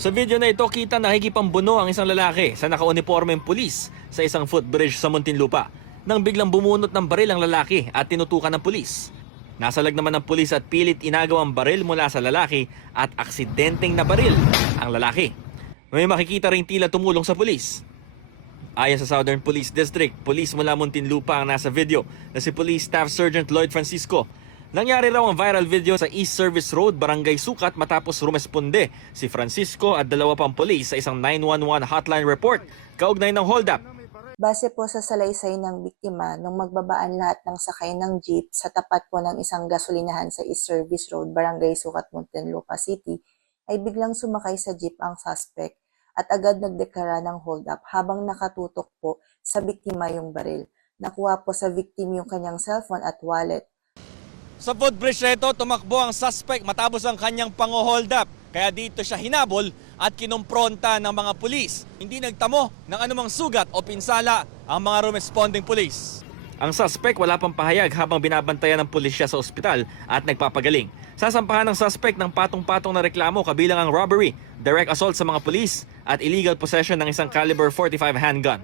Sa video na ito, kita nakikipambuno ang isang lalaki sa nakaunipormeng pulis sa isang footbridge sa Muntinlupa nang biglang bumunot ng baril ang lalaki at tinutukan ng pulis. Nasalag naman ng pulis at pilit inagaw ang baril mula sa lalaki at aksidenteng nabaril ang lalaki. May makikita ring tila tumulong sa pulis. Ayon sa Southern Police District, pulis mula Muntinlupa ang nasa video na si Police Staff Sergeant Lloyd Francisco. Nangyari raw ang viral video sa East Service Road, Barangay Sucat matapos rumesponde si Francisco at dalawa pang pulis sa isang 911 hotline report kaugnay ng hold-up. Base po sa salaysay ng biktima, nung magbabaan lahat ng sakay ng jeep sa tapat po ng isang gasolinahan sa East Service Road, Barangay Sucat, Muntinlupa City, ay biglang sumakay sa jeep ang suspect at agad nagdeklara ng hold-up habang nakatutok po sa biktima yung baril. Nakuha po sa victim yung kanyang cellphone at wallet. Sa footbridge na ito, tumakbo ang suspect matapos ang kanyang pang-hold up. Kaya dito siya hinabol at kinumpronta ng mga pulis. Hindi nagtamo ng anumang sugat o pinsala ang mga responding pulis. Ang suspect wala pang pahayag habang binabantayan ng pulisya sa ospital at nagpapagaling. Sasampahan ng suspect ng patong-patong na reklamo kabilang ang robbery, direct assault sa mga pulis at illegal possession ng isang caliber .45 handgun.